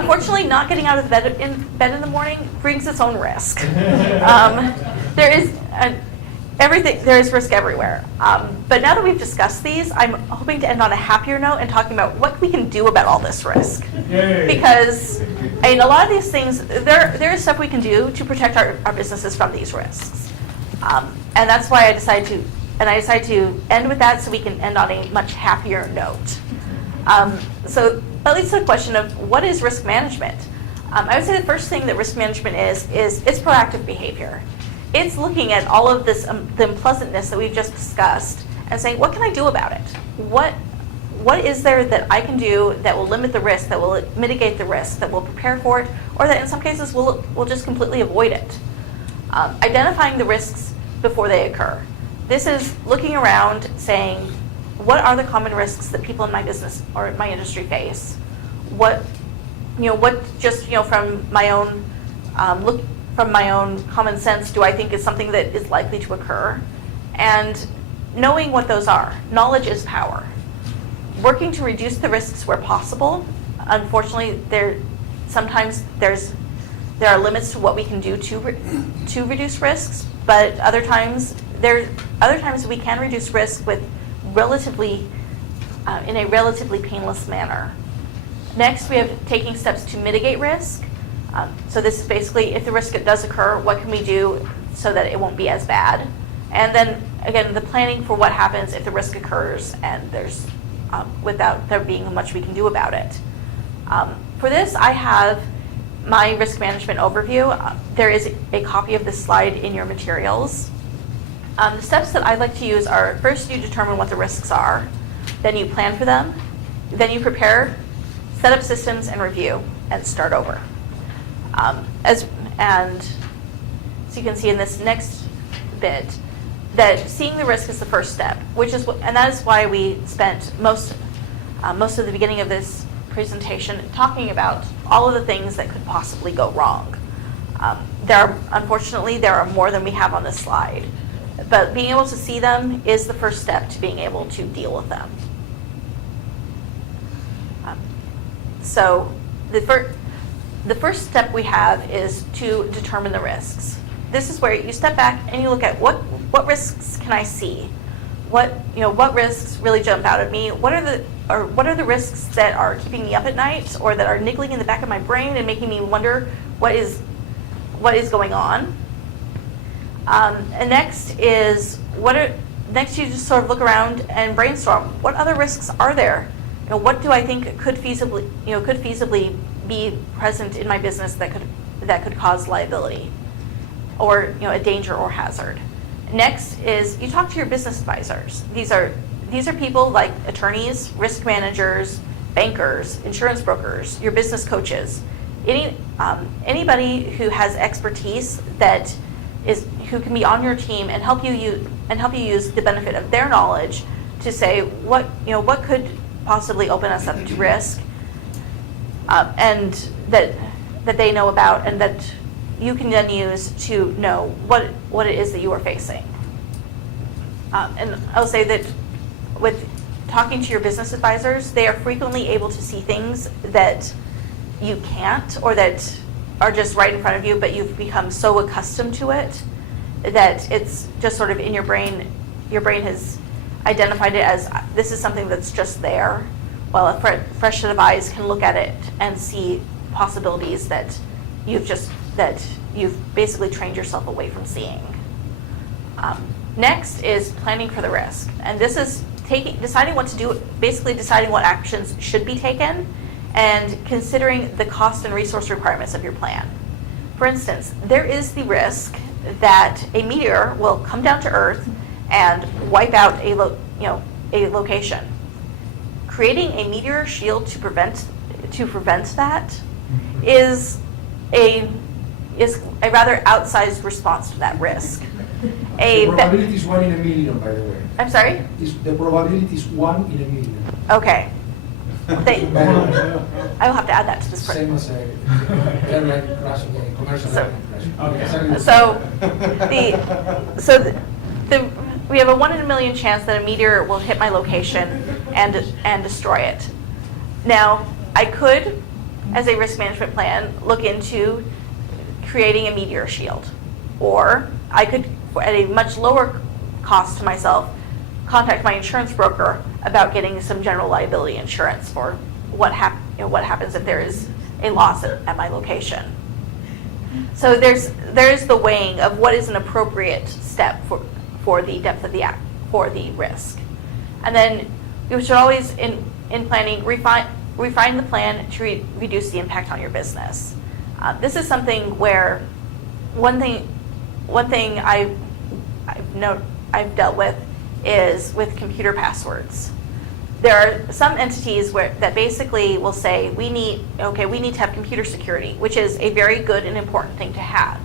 Unfortunately, not getting out of bed in the morning brings its own risk. There is risk everywhere. But now that we've discussed these, I'm hoping to end on a happier note and talking about what we can do about all this risk. Yay. Because a lot of these things, there is stuff we can do to protect our businesses from these risks. And that's why I decided to end with that so we can end on a much happier note. So that leads to the question of what is risk management? I would say the first thing that risk management is it's proactive behavior. It's looking at all of this, the unpleasantness that we've just discussed, and saying, what can I do about it? What is there that I can do that will limit the risk, that will mitigate the risk, that will prepare for it, or that in some cases will just completely avoid it? Identifying the risks before they occur. This is looking around, saying, what are the common risks that people in my business or my industry face? From my own common sense, do I think is something that is likely to occur? And knowing what those are. Knowledge is power. Working to reduce the risks where possible. Unfortunately, there are limits to what we can do to reduce risks, but other times we can reduce risk with in a relatively painless manner. Next, we have taking steps to mitigate risk. So this is basically, if the risk does occur, what can we do so that it won't be as bad? And then, again, the planning for what happens if the risk occurs and there's, without there being much we can do about it. For this, I have my risk management overview. There is a copy of this slide in your materials. The steps that I like to use are, first you determine what the risks are, then you plan for them, then you prepare, set up systems and review, and start over. And so you can see in this next bit that seeing the risk is the first step, and that is why we spent most of the beginning of this presentation talking about all of the things that could possibly go wrong. Unfortunately, there are more than we have on this slide, but being able to see them is the first step to being able to deal with them. So the first step we have is to determine the risks. This is where you step back and you look at what risks can I see? What risks really jump out at me? What are the risks that are keeping me up at night or that are niggling in the back of my brain and making me wonder what is going on? And next you just sort of look around and brainstorm. What other risks are there? What do I think could feasibly be present in my business that could cause liability or a danger or hazard? Next is you talk to your business advisors. These are people like attorneys, risk managers, bankers, insurance brokers, your business coaches, anybody who has expertise who can be on your team and help you use the benefit of their knowledge to say what could possibly open us up to risk, and that they know about, and that you can then use to know what it is that you are facing. And I'll say that with talking to your business advisors, they are frequently able to see things that you can't, or that are just right in front of you, but you've become so accustomed to it that it's just sort of in your brain. Your brain has identified it as this is something that's just there, while a fresh set of eyes can look at it and see possibilities that you've basically trained yourself away from seeing. Next is planning for the risk, and this is deciding what to do, basically deciding what actions should be taken, and considering the cost and resource requirements of your plan. For instance, there is the risk that a meteor will come down to Earth and wipe out a location. Creating a meteor shield to prevent that is a rather outsized response to that risk. The probability is 1 in a million, by the way. I'm sorry? The probability is 1 in a million. Okay. I will have to add that to this. Same as a airline crash, commercial airline crash. So we have a 1 in a million chance that a meteor will hit my location and destroy it. Now, I could, as a risk management plan, look into creating a meteor shield, or I could, at a much lower cost to myself, contact my insurance broker about getting some general liability insurance for what happens if there is a loss at my location. So there's the weighing of what is an appropriate step for the depth of for the risk, and then you should always in planning refine the plan to reduce the impact on your business. This is something where one thing I've dealt with is with computer passwords. There are some entities that basically will say we need to have computer security, which is a very good and important thing to have.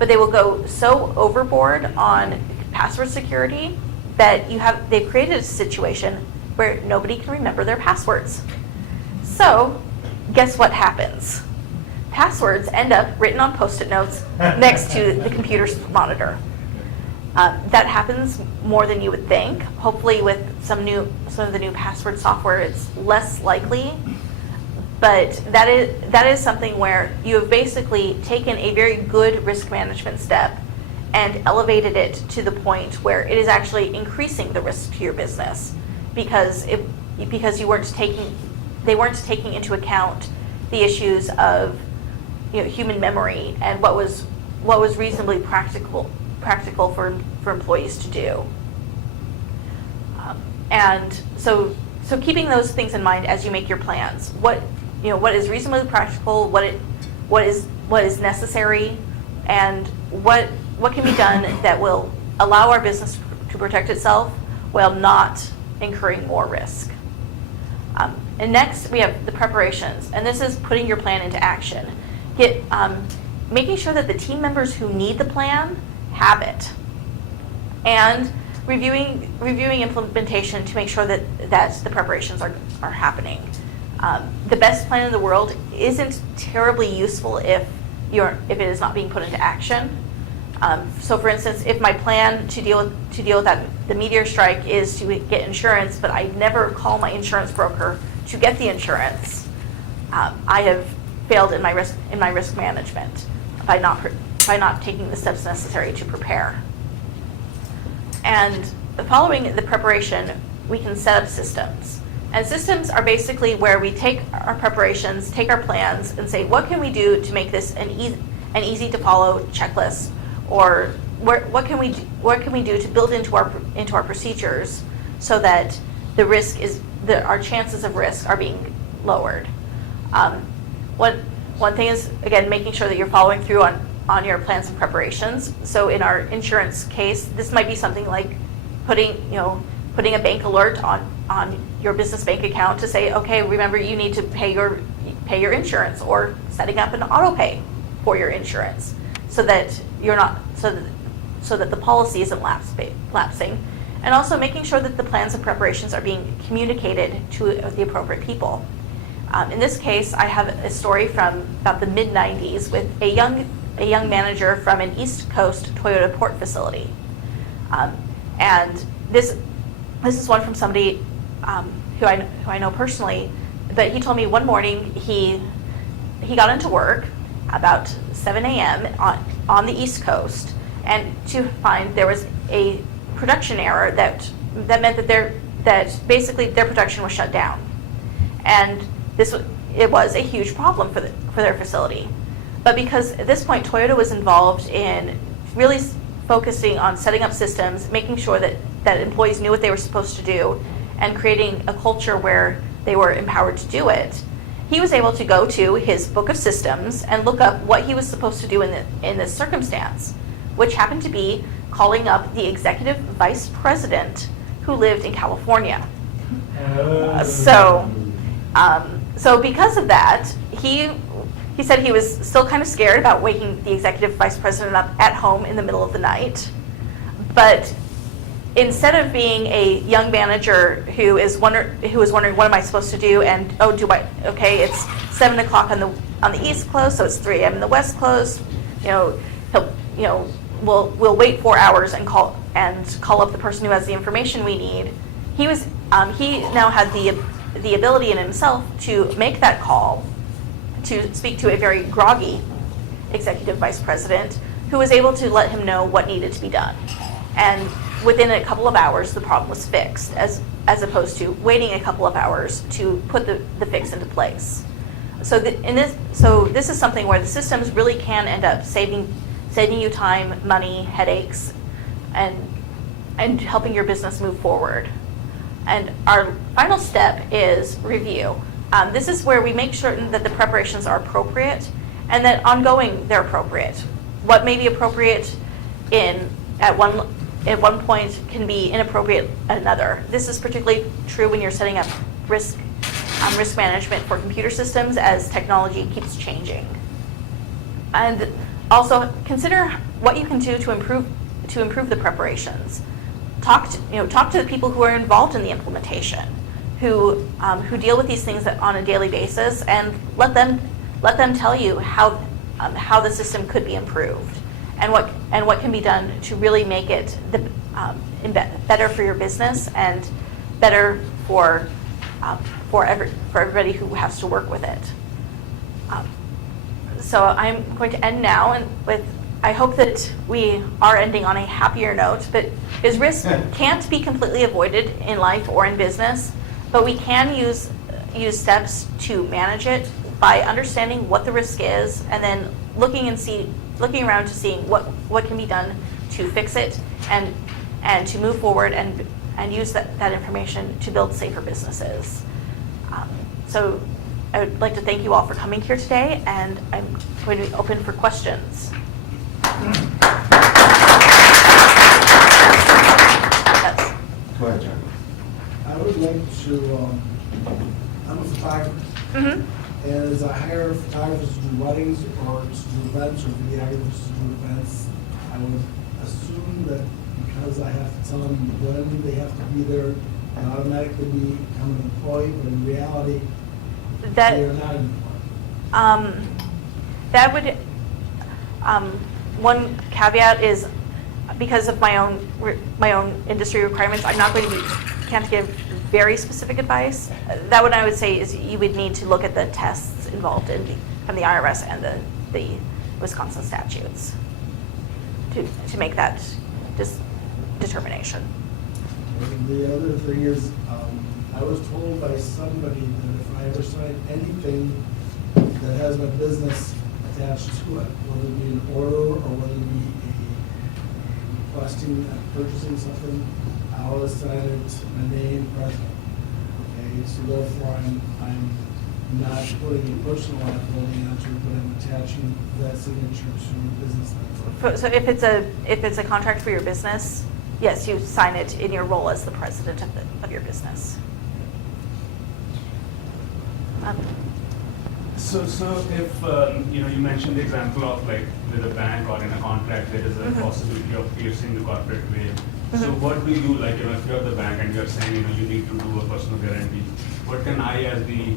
But they will go so overboard on password security that they've created a situation where nobody can remember their passwords. So, guess what happens? Passwords end up written on Post-it notes next to the computer monitor. That happens more than you would think. Hopefully with some of the new password software, it's less likely. But that is something where you have basically taken a very good risk management step and elevated it to the point where it is actually increasing the risk to your business because they weren't taking into account the issues of human memory and what was reasonably practical for employees to do. And so keeping those things in mind as you make your plans, what is reasonably practical, what is necessary, and what can be done that will allow our business to protect itself while not incurring more risk. And next we have the preparations, and this is putting your plan into action. Making sure that the team members who need the plan have it, and reviewing implementation to make sure that the preparations are happening. The best plan in the world isn't terribly useful if it is not being put into action. So for instance, if my plan to deal with the meteor strike is to get insurance, but I never call my insurance broker to get the insurance, I have failed in my risk management by not taking the steps necessary to prepare. And following the preparation, we can set up systems. And systems are basically where we take our preparations, take our plans, and say, what can we do to make this an easy to follow checklist, or what can we do to build into our procedures so that the risk is our chances of risk are being lowered. One thing is, again, making sure that you're following through on your plans and preparations. So in our insurance case, this might be something like putting a bank alert on your business bank account to say, okay, remember you need to pay your insurance, or setting up an auto pay for your insurance so that the policy isn't lapsing, and also making sure that the plans and preparations are being communicated to the appropriate people. In this case, I have a story from about the mid-90s with a young manager from an East Coast Toyota port facility, and this is one from somebody who I know personally. But he told me one morning he got into work about 7 a.m. on the East Coast, and to find there was a production error that meant that basically their production was shut down, and it was a huge problem for their facility. But because at this point Toyota was involved in really focusing on setting up systems, making sure that employees knew what they were supposed to do, and creating a culture where they were empowered to do it, he was able to go to his book of systems and look up what he was supposed to do in this circumstance, which happened to be calling up the executive vice president who lived in California. So because of that, he said he was still kind of scared about waking the executive vice president up at home in the middle of the night. But instead of being a young manager who was wondering what am I supposed to do, and it's 7 o'clock on the East Coast, so it's 3 a.m. in the West Coast. We'll wait 4 hours and call up the person who has the information we need. He now had the ability in himself to make that call, to speak to a very groggy executive vice president who was able to let him know what needed to be done. And within a couple of hours, the problem was fixed, as opposed to waiting a couple of hours to put the fix into place. So this is something where the systems really can end up saving you time, money, headaches, and helping your business move forward. And our final step is review. This is where we make certain that the preparations are appropriate and that ongoing they're appropriate. What may be appropriate at one point can be inappropriate at another. This is particularly true when you're setting up risk management for computer systems as technology keeps changing. And also consider what you can do to improve the preparations. Talk to the people who are involved in the implementation, who deal with these things on a daily basis, and let them tell you how the system could be improved, and what can be done to really make it better for your business and better for everybody who has to work with it. So I'm going to end now, and I hope that we are ending on a happier note, but because risk can't be completely avoided in life or in business, but we can use steps to manage it by understanding what the risk is, and then looking around to seeing what can be done to fix it and to move forward and use that information to build safer businesses. So I would like to thank you all for coming here today, and I'm going to be open for questions. Go ahead, John. I would like to, I'm a photographer, Mm-hmm. and as I hire photographers to do weddings or to do events or videographers to do events, I would assume that because I have to tell them when they have to be there, they automatically become an employee, but in reality, they are not an employee. That would, one caveat is, because of my own industry requirements, I'm not going to can't give very specific advice. That one I would say is you would need to look at the tests involved from the IRS and the Wisconsin statutes to make that determination. And the other thing is, I was told by somebody that if I ever sign anything that has my business attached to it, whether it be an order or whether it be a requesting, purchasing something, I always sign it, my name, president. Okay, so therefore I'm not putting a personal liability onto it, but I'm attaching that signature to the business. So if it's a contract for your business, yes, you sign it in your role as the president of your business. So if, you mentioned the example of like with a bank or in a contract, there is a possibility of piercing the corporate veil. So what do you, like, if you're the bank and you're saying, you need to do a personal guarantee, what can I as the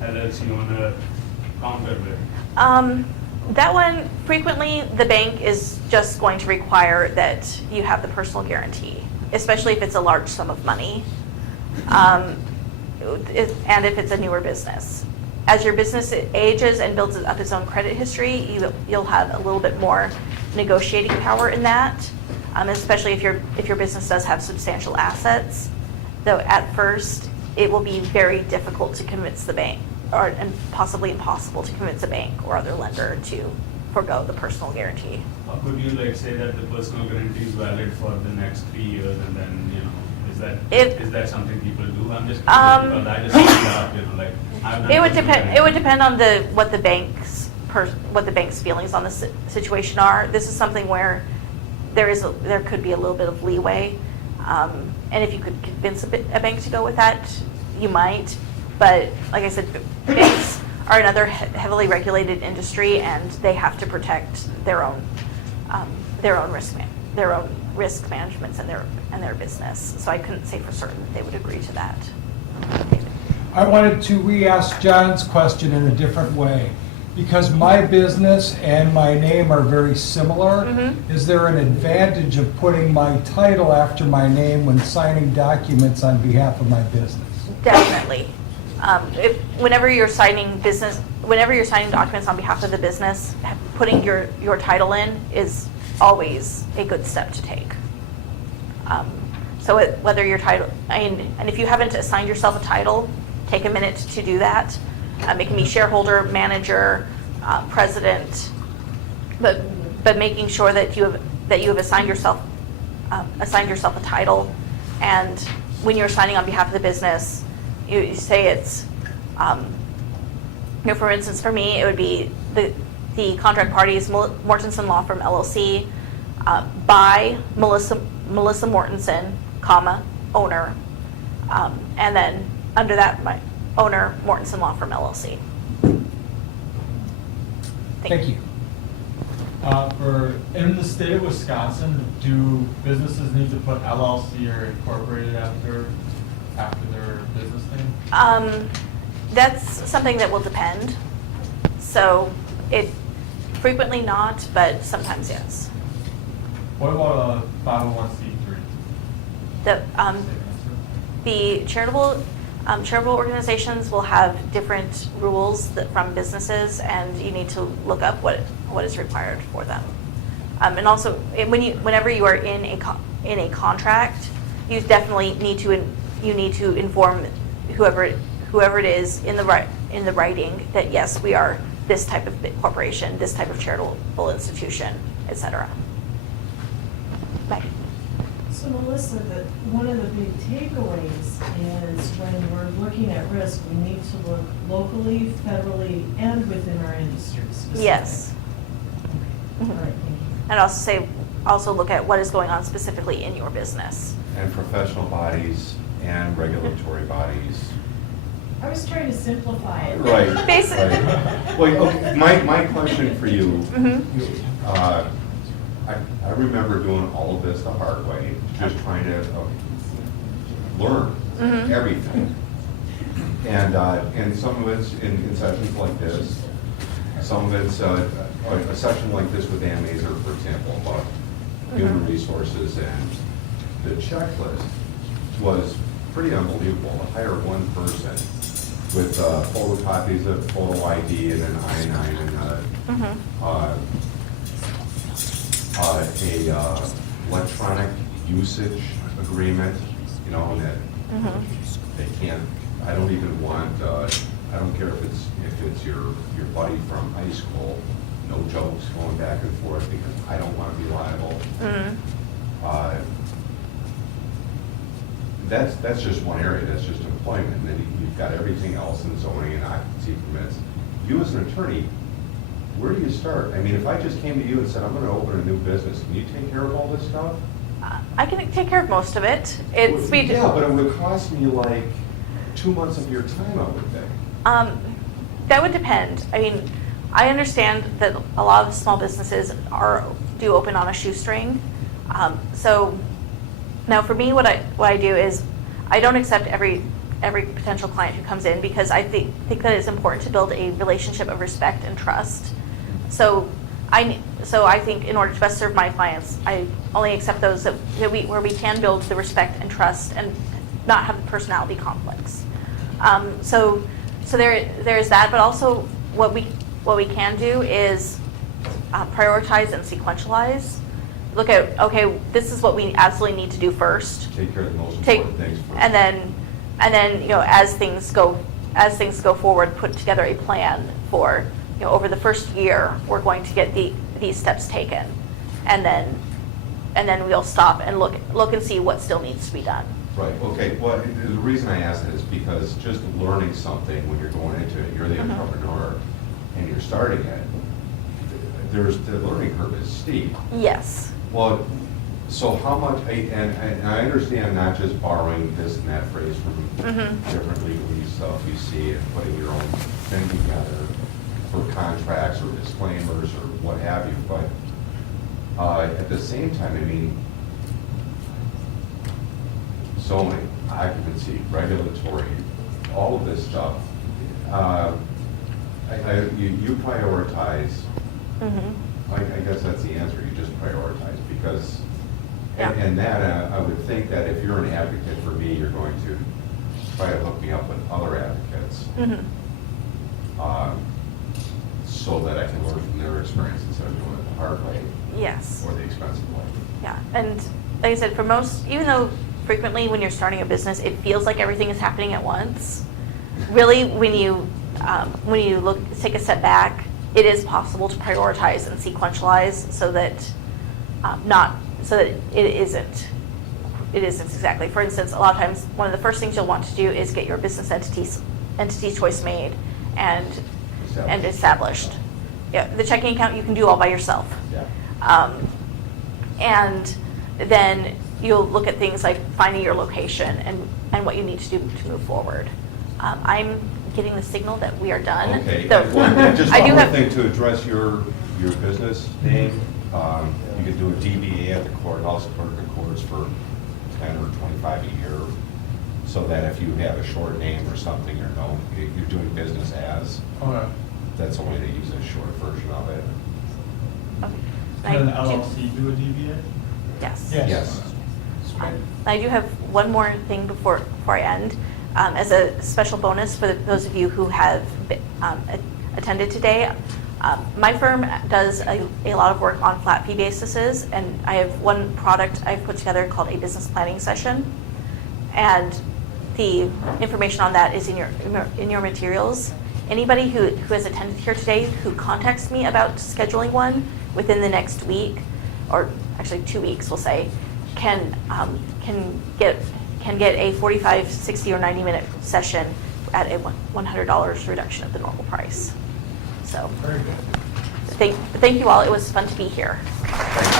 LLC owner counter with? That one, frequently the bank is just going to require that you have the personal guarantee, especially if it's a large sum of money, and if it's a newer business. As your business ages and builds up its own credit history, you'll have a little bit more negotiating power in that, especially if your business does have substantial assets. Though at first, it will be very difficult to convince the bank, and possibly impossible to convince a bank or other lender to forego the personal guarantee. Or could you like say that the personal guarantee is valid for the next 3 years, and then is that something people do? I'm just curious because I just found out, like I've done. It would depend on what the bank's feelings on the situation are. This is something where there could be a little bit of leeway, and if you could convince a bank to go with that, you might. But like I said, banks are another heavily regulated industry, and they have to protect their own risk managements and their business. So I couldn't say for certain that they would agree to that. I wanted to re-ask John's question in a different way. Because my business and my name are very similar, is there an advantage of putting my title after my name when signing documents on behalf of my business? Definitely. Whenever you're signing documents on behalf of the business, putting your title in is always a good step to take. So whether your title, and if you haven't assigned yourself a title, take a minute to do that. It can be shareholder, manager, president, but making sure that you have assigned yourself a title, and when you're signing on behalf of the business, you say it's, for instance, for me, it would be the contract party is Mortensen Law Firm LLC, by Melissa Mortensen, owner, and then under that, my owner, Mortensen Law Firm LLC. Thank you. In the state of Wisconsin, do businesses need to put LLC or incorporated after their business name? That's something that will depend. So it frequently not, but sometimes yes. What about a 501c3? The charitable organizations will have different rules from businesses, and you need to look up what is required for them. And also, whenever you are in a contract, you definitely need to inform whoever it is in the writing that yes, we are this type of corporation, this type of charitable institution, etc. Maggie. So Melissa, one of the big takeaways is when we're looking at risk, we need to look locally, federally, and within our industry specifically. Yes. Okay. All right, thank you. And also look at what is going on specifically in your business. And professional bodies and regulatory bodies. I was trying to simplify it. Right. Basically. Right. Well, okay, my question for you, I remember doing all of this the hard way, just trying to learn everything. And some of it's in sessions like this. Some of it's, a section like this with Dan Mazer, for example, about human resources, and the checklist was pretty unbelievable. To hire one person with photocopies of photo ID and an I-9 and a electronic usage agreement, you know, that they can't, I don't even want, I don't care if it's your buddy from high school, no jokes going back and forth because I don't want to be liable. That's just one area, that's just employment, and then you've got everything else in zoning and occupancy permits. You as an attorney, where do you start? I mean, if I just came to you and said, I'm gonna open a new business, can you take care of all this stuff? I can take care of most of it. Yeah, but it would cost me like 2 months of your time, I would think. That would depend. I mean, I understand that a lot of small businesses do open on a shoestring. So now for me, what I do is I don't accept every potential client who comes in because I think that it's important to build a relationship of respect and trust. So I think in order to best serve my clients, I only accept those where we can build the respect and trust and not have personality conflicts. So there's that, but also what we can do is prioritize and sequentialize. Look at, okay, this is what we absolutely need to do first. Take care of the most important things first. And then you know, as things go forward, put together a plan for, you know, over the first year we're going to get these steps taken, and then we'll stop and look and see what still needs to be done. Right, okay, well, the reason I ask that is because just learning something when you're going into it, you're the entrepreneur and you're starting it, the learning curve is steep. Yes. Well, so how much, and I understand not just borrowing this and that phrase from different legalese stuff you see and putting your own thing together for contracts or disclaimers or what have you, but at the same time, I mean, zoning, occupancy, regulatory, all of this stuff, you prioritize. I guess that's the answer. You just prioritize because, and that I would think that if you're an advocate for me, you're going to try to hook me up with other advocates, so that I can learn from their experience instead of doing it the hard way. Yes. Or the expensive way. Yeah, and like I said, for most, even though frequently when you're starting a business, it feels like everything is happening at once. Really, when you take a step back, it is possible to prioritize and sequentialize so that it isn't exactly. For instance, a lot of times one of the first things you'll want to do is get your business entity choice made and established. Yeah, the checking account you can do all by yourself. Yeah. And then you'll look at things like finding your location and what you need to do to move forward. I'm getting the signal that we are done. Okay. So, Just I one do more have thing to address your business name. You can do a DBA at the courthouse, clerk of courts for 10 or 25 a year, so that if you have a short name or something, you're doing business as. Okay. That's the way they use a short version of it. Okay. Can an LLC do a DBA? Yes. Yes. I do have one more thing before I end. As a special bonus for those of you who have attended today, my firm does a lot of work on flat fee bases, and I have one product I've put together called a business planning session, and the information on that is in your materials. Anybody who has attended here today who contacts me about scheduling one within the next week, or actually 2 weeks, we'll say, can get a 45, 60, or 90-minute session at a $100 reduction of the normal price. So, Very good. thank you all. It was fun to be here. Thank